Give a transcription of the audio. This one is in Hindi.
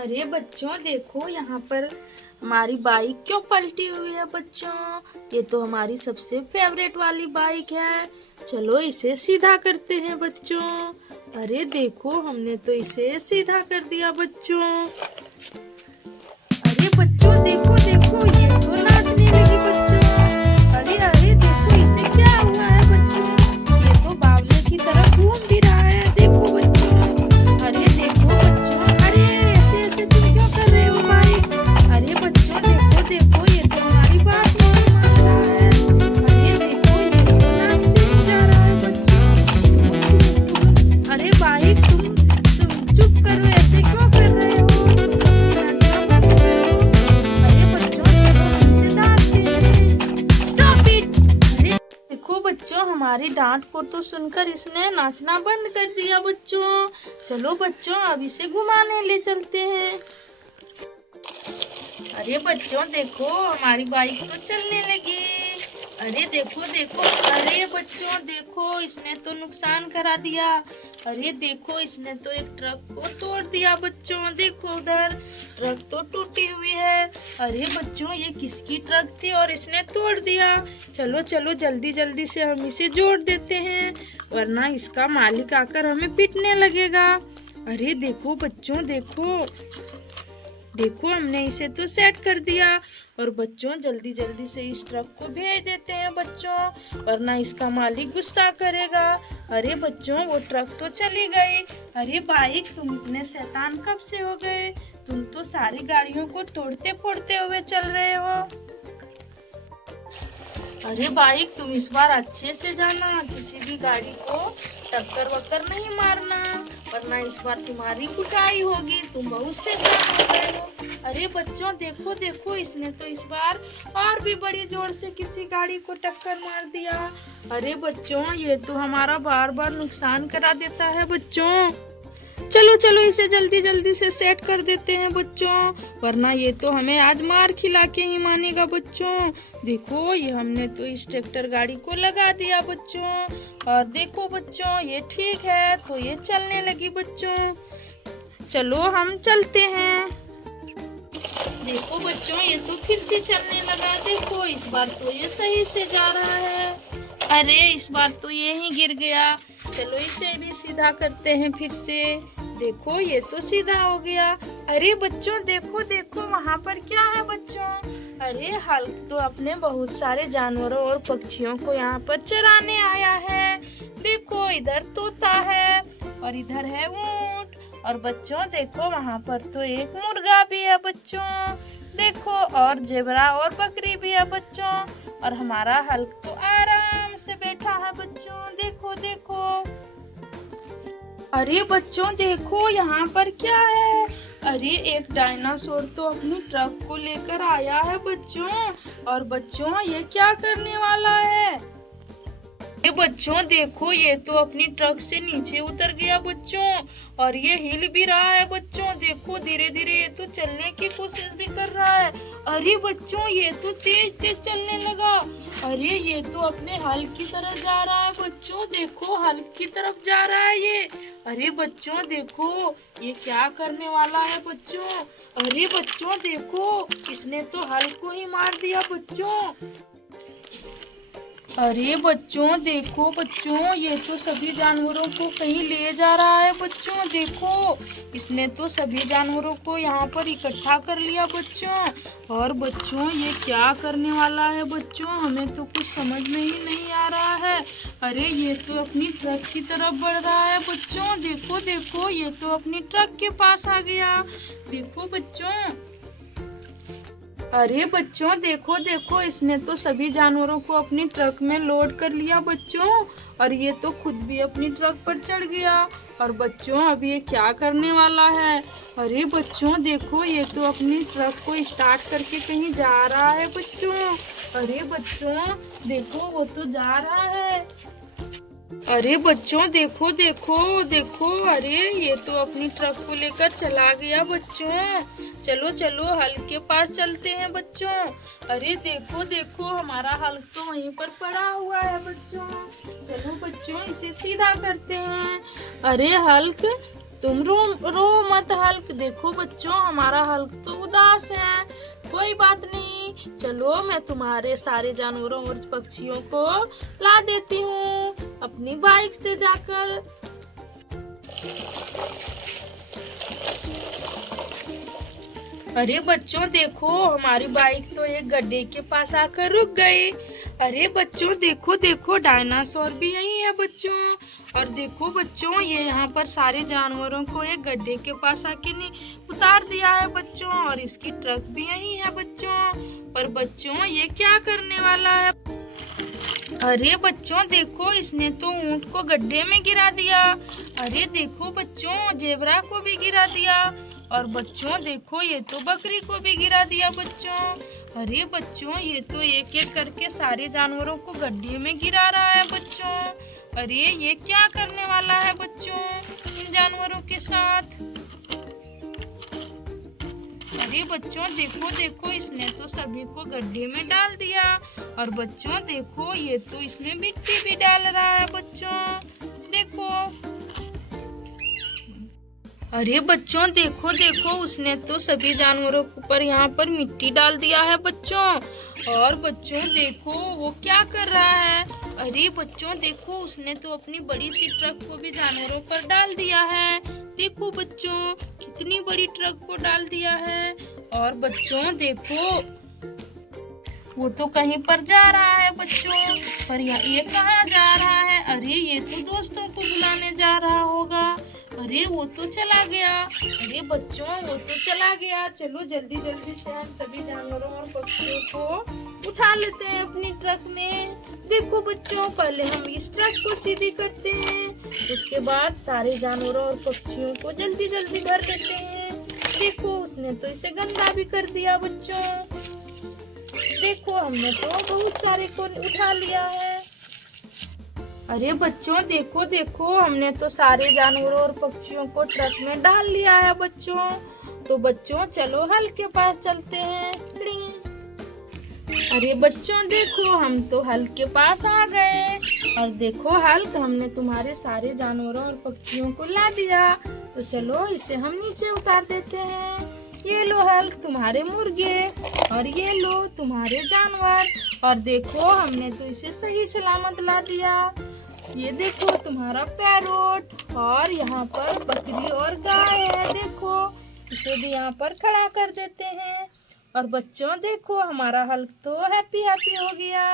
अरे बच्चों देखो यहाँ पर हमारी बाइक क्यों पलटी हुई है बच्चों। ये तो हमारी सबसे फेवरेट वाली बाइक है। चलो इसे सीधा करते हैं बच्चों। अरे देखो हमने तो इसे सीधा कर दिया बच्चों। अरे बच्चों देखो देखो ये तो नाचने लगी बच्चों। अरे अरे देखो इसे क्या हुआ है बच्चों। ये तो बावले की तरह घूम भी रहा है। देखो बच्चों। अरे देखो बच्चों। अरे ऐसे ऐसे तुम क्यों कर रहे हो बाइक। अरे बच्चों देखो देखो ये तो हमारी बात नहीं मान रहा है। अरे देखो ये तो नाचते ही जा रहा है बच्चों। अरे बाइक तुम चुप करो। ऐसे क्यों कर रहे हो। बच्चों हमारी डांट को तो सुनकर इसने नाचना बंद कर दिया बच्चों। चलो बच्चों अब इसे घुमाने ले चलते हैं। अरे बच्चों देखो हमारी बाइक तो चलने लगी। अरे देखो देखो। अरे बच्चों देखो इसने तो नुकसान करा दिया। अरे देखो इसने तो एक ट्रक को तोड़ दिया बच्चों। देखो उधर ट्रक तो टूटी हुई है। अरे बच्चों ये किसकी ट्रक थी और इसने तोड़ दिया। चलो चलो जल्दी जल्दी से हम इसे जोड़ देते हैं वरना इसका मालिक आकर हमें पीटने लगेगा। अरे देखो बच्चों देखो देखो हमने इसे तो सेट कर दिया। और बच्चों जल्दी जल्दी से इस ट्रक को भेज देते हैं बच्चों वरना इसका मालिक गुस्सा करेगा। अरे बच्चों वो ट्रक तो चली गई। अरे बाइक तुम इतने शैतान कब से हो गए। तुम तो सारी गाड़ियों को तोड़ते फोड़ते हुए चल रहे हो। अरे बाइक तुम इस बार अच्छे से जाना। किसी भी गाड़ी को टक्कर वक्कर नहीं मारना वरना इस बार तुम्हारी कुटाई होगी। तुम बहुत शैतान हो गए हो। अरे बच्चों देखो देखो इसने तो इस बार और भी बड़ी जोर से किसी गाड़ी को टक्कर मार दिया। अरे बच्चों ये तो हमारा बार बार नुकसान करा देता है बच्चों। चलो चलो इसे जल्दी जल्दी से सेट कर देते हैं बच्चों वरना ये तो हमें आज मार खिला के ही मानेगा बच्चों। देखो ये हमने तो इस ट्रैक्टर गाड़ी को लगा दिया बच्चों और देखो बच्चों ये ठीक है तो ये चलने लगी बच्चों। चलो हम चलते हैं। देखो बच्चों ये तो फिर से चलने लगा। देखो इस बार तो ये सही से जा रहा है। अरे इस बार तो ये ही गिर गया। चलो इसे भी सीधा करते हैं फिर से। देखो ये तो सीधा हो गया। अरे बच्चों देखो देखो वहाँ पर क्या है बच्चों। अरे हल्क तो अपने बहुत सारे जानवरों और पक्षियों को यहाँ पर चराने आया है। देखो इधर तोता है और इधर है ऊंट। और बच्चों देखो वहाँ पर तो एक मुर्गा भी है बच्चों। देखो और जेबरा और बकरी भी है बच्चों। और हमारा हल्क तो आराम से बैठा है बच्चों। देखो देखो। अरे बच्चों देखो यहाँ पर क्या है। अरे एक डायनासोर तो अपनी ट्रक को लेकर आया है बच्चों। और बच्चों ये क्या करने वाला है। ये बच्चों देखो ये तो अपनी ट्रक से नीचे उतर गया बच्चों और ये हिल भी रहा है बच्चों। देखो धीरे धीरे ये तो चलने की कोशिश भी कर रहा है। अरे बच्चों ये तो तेज तेज चलने लगा। अरे ये तो अपने हल्क की तरफ जा रहा है बच्चों। देखो हल्क की तरफ जा रहा है ये। अरे बच्चों देखो ये क्या करने वाला है बच्चों। अरे बच्चों देखो इसने तो हल्क को ही मार दिया बच्चों। अरे बच्चों देखो बच्चों ये तो सभी जानवरों को कहीं ले जा रहा है बच्चों। देखो इसने तो सभी जानवरों को यहाँ पर इकट्ठा कर लिया बच्चों। और बच्चों ये क्या करने वाला है बच्चों हमें तो कुछ समझ में ही नहीं आ रहा है। अरे ये तो अपनी ट्रक की तरफ बढ़ रहा है बच्चों। देखो देखो ये तो अपनी ट्रक के पास आ गया। देखो बच्चों। अरे बच्चों देखो देखो इसने तो सभी जानवरों को अपनी ट्रक में लोड कर लिया बच्चों। और ये तो खुद भी अपनी ट्रक पर चढ़ गया। और बच्चों अब ये क्या करने वाला है। अरे बच्चों देखो ये तो अपनी ट्रक को स्टार्ट करके कहीं जा रहा है बच्चों। अरे बच्चों देखो वो तो जा रहा है। अरे बच्चों देखो देखो देखो। अरे ये तो अपनी ट्रक को लेकर चला गया बच्चों। चलो चलो हल्क के पास चलते हैं बच्चों। अरे देखो देखो हमारा हल्क तो वहीं पर पड़ा हुआ है बच्चों। चलो बच्चों इसे सीधा करते हैं। अरे हल्क तुम रो मत हल्क। देखो बच्चों, हमारा हल्क तो उदास है। कोई बात नहीं, चलो मैं तुम्हारे सारे जानवरों और पक्षियों को ला देती हूँ अपनी बाइक से जाकर। अरे बच्चों देखो, हमारी बाइक तो एक गड्ढे के पास आकर रुक गई। अरे बच्चों देखो देखो, डायनासोर भी यही है बच्चों। और देखो बच्चों, ये यहाँ पर सारे जानवरों को एक गड्ढे के पास आके नहीं उतार दिया है बच्चों। और इसकी ट्रक भी यही है बच्चों। पर बच्चों, ये क्या करने वाला है? अरे बच्चों देखो, इसने तो ऊंट को गड्ढे में गिरा दिया। अरे देखो बच्चों, जेबरा को भी गिरा दिया। और बच्चों देखो, ये तो बकरी को भी गिरा दिया बच्चों। अरे बच्चों, ये तो एक एक करके सारे जानवरों को गड्ढे में गिरा रहा है बच्चों। अरे ये क्या करने वाला है बच्चों इन जानवरों के साथ? अरे बच्चों देखो देखो, इसने तो सभी को गड्ढे में डाल दिया। और बच्चों देखो, ये तो इसमें मिट्टी भी डाल रहा है बच्चों। देखो, अरे बच्चों देखो देखो, उसने तो सभी जानवरों के ऊपर यहाँ पर मिट्टी डाल दिया है बच्चों। और बच्चों देखो, वो क्या कर रहा है? अरे बच्चों देखो, उसने तो अपनी बड़ी सी ट्रक को भी जानवरों पर डाल दिया है। देखो बच्चों, कितनी बड़ी ट्रक को डाल दिया है। और बच्चों देखो, वो तो कहीं पर जा रहा है बच्चों। पर ये कहाँ जा रहा है? अरे ये तो दोस्तों को बुलाने जा रहा होगा। अरे वो तो चला गया। अरे बच्चों, वो तो चला गया। चलो जल्दी जल्दी से हम सभी जानवरों और पक्षियों को उठा लेते हैं अपनी ट्रक में। देखो बच्चों, पहले हम इस ट्रक को सीधी करते हैं, उसके बाद सारे जानवरों और पक्षियों को जल्दी जल्दी भर देते हैं। देखो, उसने तो इसे गंदा भी कर दिया बच्चों। देखो, हमने तो बहुत सारे को उठा लिया है। अरे बच्चों देखो देखो, हमने तो सारे जानवरों और पक्षियों को ट्रक में डाल लिया है बच्चों। तो बच्चों चलो हल्क के पास चलते हैं। अरे बच्चों देखो, हम तो हल्क के पास आ गए। और देखो हल्क, हमने तुम्हारे सारे जानवरों और पक्षियों को ला दिया। तो चलो इसे हम नीचे उतार देते हैं। ये लो हल्क, तुम्हारे मुर्गे, और ये लो तुम्हारे जानवर। और देखो, हमने तो इसे सही सलामत ला दिया। ये देखो तुम्हारा पैरोट, और यहाँ पर बकरी और गाय है। देखो, इसे भी यहाँ पर खड़ा कर देते हैं। और बच्चों देखो, हमारा हल्क तो हैप्पी हो गया।